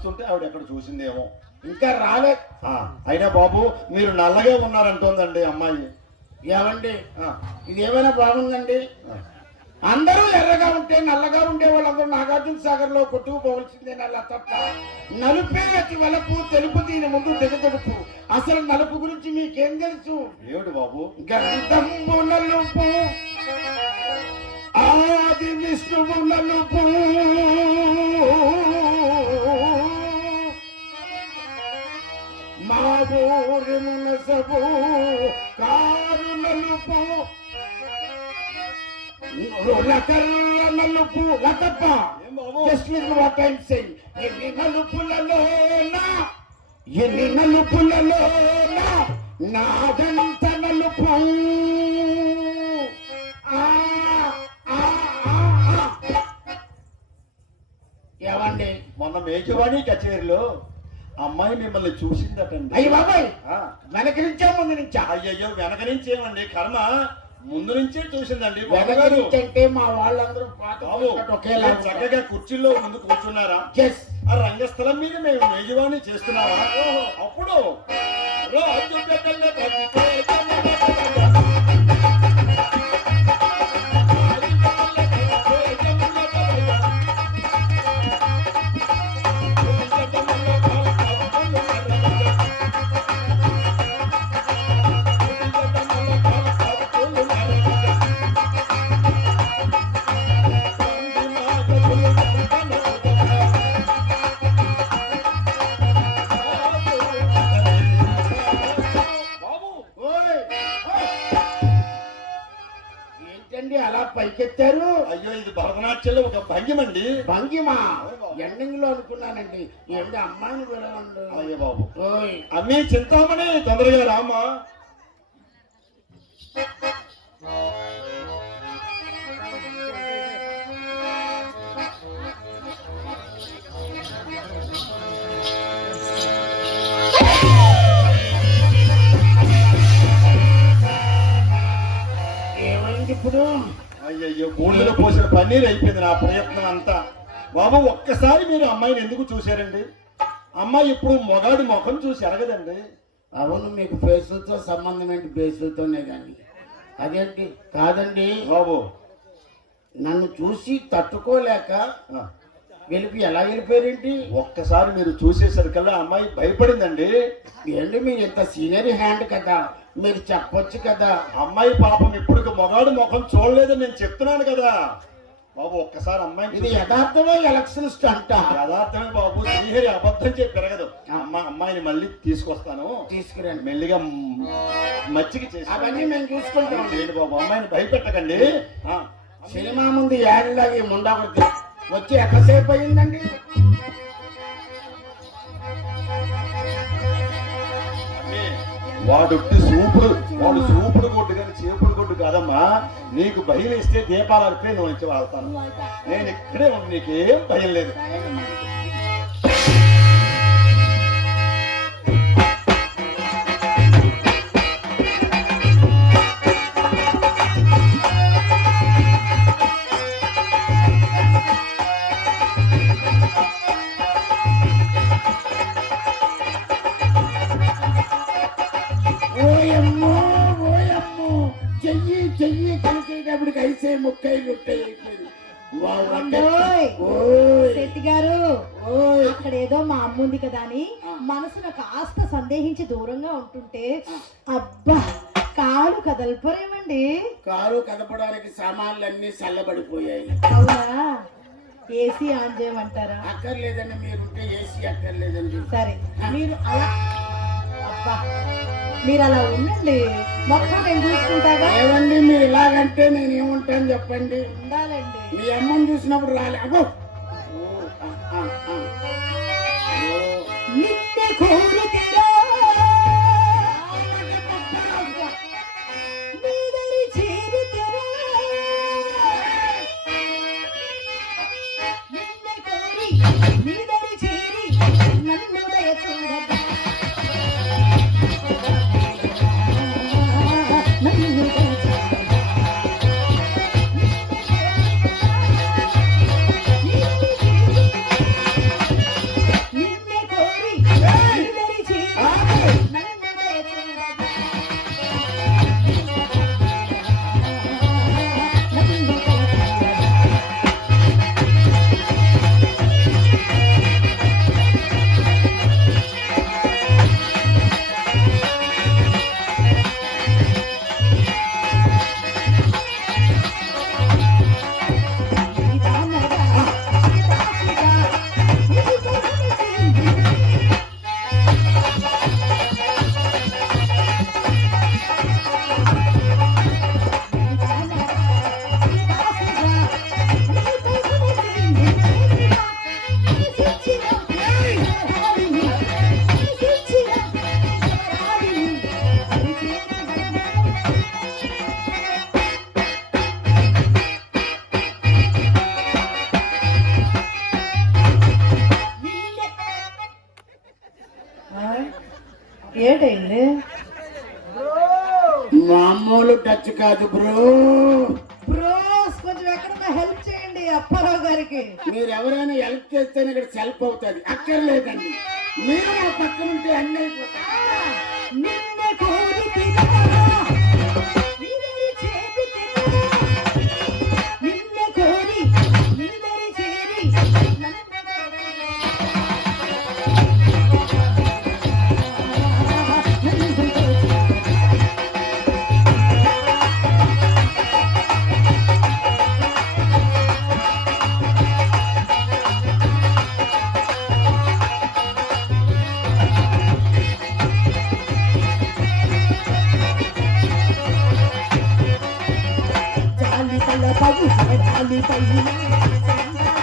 చూస్తుంటే ఆవిడ ఎక్కడ చూసిందేమో. ఇంకా రాలే. ఆ, అయినా బాబు మీరు నల్లగా ఉన్నారంటోందండి అమ్మాయి. ఏమండి? ఏమైనా బాగుందండి. అందరూ ఎర్రగా ఉంటే నల్లగా ఉండే వాళ్ళందరూ నాగార్జున సాగర్లో కొట్టుకుపోవలసిందే నల్ల తప్ప నలుపే అతి వలపు తెలుపు దీని ముందు దిగతెలుపు అసలు నలుపు గురించి మీకేం తెలుసు? ఏమిటి బాబు? గంధంబు నలుపు మునసపు కారు నలుపు లతప్ప ఏం బాబు? Just listen what I'm saying ఎన్ని నలుపులలోన ఎన్ని నలుపులలోన నాదంత నలుపు. ఏమండి? మొన్న మేజవాణి కచేరీలో అమ్మాయి మిమ్మల్ని చూసిందటండి. అయ్యి బాబాయ్ వెనక నుంచా ముందు నుంచా? అయ్యయ్యో వెనక నుంచి ఏమండి కర్మ ముందు నుంచే చూసిందండి వెనక బాబుగారు నుంచి అంటే మా వాళ్ళందరూ పాత ఒకేలా చక్కగా కుర్చీలో ముందు కూర్చున్నారా? Yes. ఆ రంగస్థలం మీద మేము మేజవాణి చేస్తున్నారా? ఓహో, అప్పుడు రాజు పైకెత్తారు. అయ్యో ఇది భరతనాట్యంలో ఒక భంగిమండి. భంగిమా? ఎండింగ్లో అనుకున్నానండి. ఏంటి అమ్మాయిని పిలవండు అయ్యో బాబు. అమ్మి చింతామణి తొందరగా రామా ఇప్పుడు? అయ్యయ్యో గూళ్ళలో పోసిన పన్నీర్ అయిపోయింది నా ప్రయత్నం అంతా. బాబు ఒక్కసారి మీరు అమ్మాయిని ఎందుకు చూశారండి? అమ్మాయి ఇప్పుడు మొగాడి ముఖం చూసి ఎరగదండి. అవును మీకు ఫేసులతో సంబంధం ఏంటి? బేసులతోనే కానీ. అదేంటి? కాదండి. బాబు. నన్ను చూసి తట్టుకోలేక వెళ్ళిపి ఎలా వెళ్ళిపోయారేంటి ఒక్కసారి మీరు చూసేసరికల్లా అమ్మాయి భయపడిందండి. ఏంటి మీరు ఇంత సీనియర్ హ్యాండ్ కదా? మీరు చెప్పొచ్చు కదా. అమ్మాయి పాపం ఇప్పుడు మొగాడు ముఖం చూడలేదని నేను చెప్తున్నాను కదా. బాబు ఒక్కసారి అమ్మాయిని ఇది యథార్థమో ఎలక్షన్ స్టంట యథార్థమే బాబు. శ్రీహరి అబద్ధం చెప్పి పెరగదు అమ్మ అమ్మాయిని మళ్ళీ తీసుకొస్తాను. తీసుకురండి. మెల్లిగా మచ్చికి చేసి అవన్నీ మేము చూసుకుంటాం. ఏంటి బాబు? అమ్మాయిని భయపెట్టకండి. ఆ, సినిమా ముందు యాడ్లాగే ముండకూడదు వచ్చి ఎంతసేపు అయిందండి? వాడొట్టి సూపుడు వాడు సూపుడు కొట్టు కానీ చేపుడు కొట్టు కాదమ్మా. నీకు భయం ఇస్తే దీపాలు అర్పే నువ్వు వాళ్తాను నేను ఇక్కడే ఉండి నీకేం భయం లేదు. అమ్మ ఉంది కదా అని మనసును కాస్త సందేహించి దూరంగా ఉంటుంటే అబ్బా కాలు కదలపరేమండి. కారు కదపడానికి సామాన్లు అన్ని చల్లబడిపోయాయి. అవునా? ఏసీ ఆన్ చేయమంటారా? అక్కర్లేదండి మీరుంటే ఏసీ అక్కర్లేదండి. సరే మీరు అలా అబ్బా మీరు అలా ఉండండి. మొత్తం నేను చూసుకుంటాగా? ఏమండి మీరు ఇలాగంటే నేను ఏముంటాను చెప్పండి. ఉండాలండి. మీ అమ్మని చూసినప్పుడు రాలే. అగో ఓ, ఆ, ఆ, ఆ. ఓ. నిత్య కోరికరా టచ్ కాదు బ్రో. బ్రోస్ కొంచెం ఎక్కడన్నా హెల్ప్ చేయండి అప్పారావు గారికి. మీరు ఎవరైనా హెల్ప్ చేస్తేనే ఇక్కడ సెల్ఫ్ అవుతుంది. అక్కర్లేదండి. మీరు నా పక్కన ఉంటే అన్నీ అయిపోతాయి. నిన్నే కోరి tay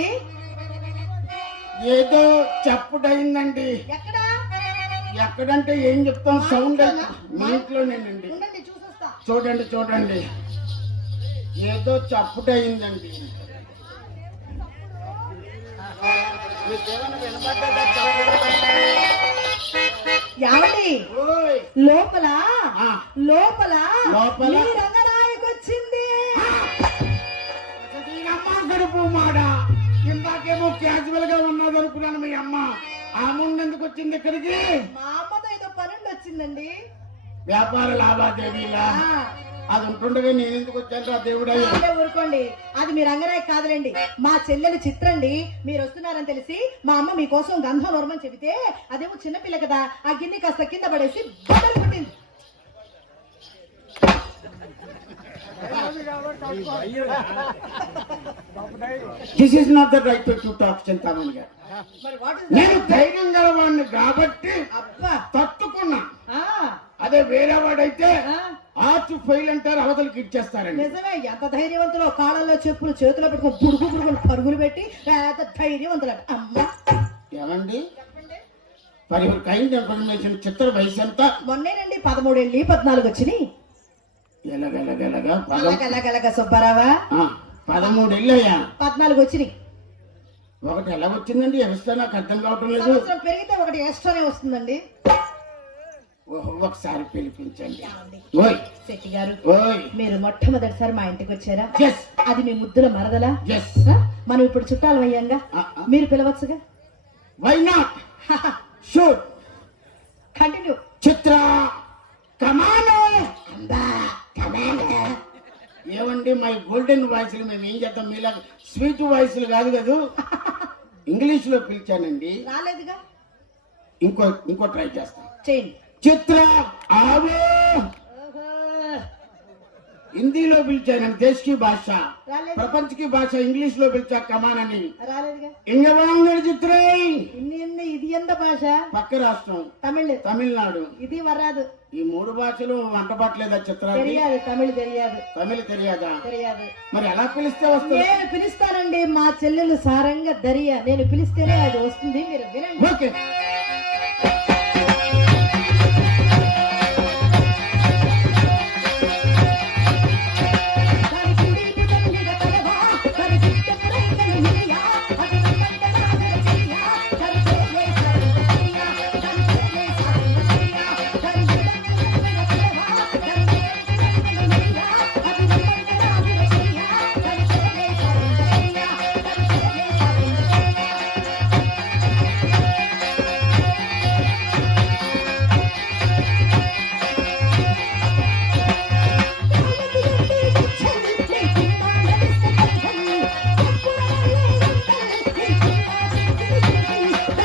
ఏమైందండి? ఏదో చప్పుడైందండి ఎక్కడా? ఎక్కడంటే ఏం చెప్తాం? సౌండ్ మీ ఇంట్లోనేనండి. చూడండి చూడండి. ఏదో చప్పుడైందండి లోపల. లోపల లోపల? రంగనాయకు వచ్చింది గడుపు మాడ. ఇందాకేమో క్యాజువల్గా ఉన్నది అనుకున్నాను మీ అమ్మ. ఆ ముందు ఎందుకు వచ్చింది ఇక్కడికి? మా అమ్మతో ఏదో పనుండి వచ్చిందండి. వ్యాపార లావాదేవీలా? ఆ, అది ఉంటుండగా నేను ఎందుకు వచ్చాను దేవుడయ్య? అంటే ఊరుకోండి. అది మీ రంగనాయక కాదులేండి. మా చెల్లెలు చిత్రండి. మీరు వస్తున్నారని తెలిసి మా అమ్మ మీకోసం గంధం నోరమని చెబితే అదేమో చిన్నపిల్ల కదా ఆ గిన్నె కాస్త కింద పడేసి బట్టలు కొట్టింది. This is not the right to talk Chintamani garu నేను ధైర్యం గలవాడిని కాబట్టి తట్టుకున్నా. అదే వేరే వాడైతే ఆర్చ్ ఫెయిల్ అంటారు అవతలకి ఇచ్చేస్తారండి నిజమే ఎంత ధైర్యవంతులో కాళ్ళల్లో చెప్పులు చేతిలో పెట్టుకుని బుడుగు బుడుగులు పరుగులు పెట్టి పెద్ద ధైర్యవంతులట. అమ్మ. ఏమండి? మరి కైండ్ ఇన్ఫర్మేషన్ చిత్ర వయసు ఎంత? మొన్నేనండి పదమూడేళ్ళి పద్నాలుగు వచ్చినాయి. ఎలగెలగెలగా సుబ్బారావా? ఆ, పదమూడు వెళ్ళాయా పద్నాలుగు వచ్చినాయి ఒకటి ఎలా వచ్చిందండి? వ్యవస్థ నాకు అర్థం కావటం లేదు. పెరిగితే ఒకటి ఎక్స్ట్రానే వస్తుందండి. ఓహో, ఒకసారి పిలిపించండి? ఓయ్. శెట్టి గారు ఓయ్. మీరు మొట్టమొదటిసారి మా ఇంటికి వచ్చారా? అది మీ ముద్దుల మరదలా? మనం ఇప్పుడు చుట్టాలు అయ్యాంగా మీరు పిలవచ్చుగా? వై నాట్ షూట్ గోల్డెన్ వాయిస్లు మేము ఏం చేద్దాం? మీలా స్వీట్ వాయిస్లు కాదు కదా? ఇంగ్లీష్లో పిలిచానండి. రాలేదుగా? ఇంకో ఇంకో ట్రై చేస్తాం చేయండి. చిత్ర ఆవో! హిందీలో పిలిచానండి దేశీ భాష రాలేదు ప్రపంచకి భాష ఇంగ్లీష్లో పిలిచా కమానని. ఇంగవాంగడి చిత్ర ఇది ఎంత భాష? పక్క రాష్ట్రం. తమిళ్. తమిళనాడు. ఇది వరాదు. ఈ మూడు భాషలు వంట పట్టలేదా చిత్రాన్ని తెలియదు తమిళ్ తెలియదు తమిళ తెలియదా? తెలియదు మరి ఎలా పిలిస్తే వస్తుంది? నేను పిలుస్తానండి మా చెల్లెలు సారంగా దరియా. నేను పిలిస్తేనే అది వస్తుంది మీరు వినండి. ఓకే.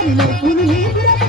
పులి పులి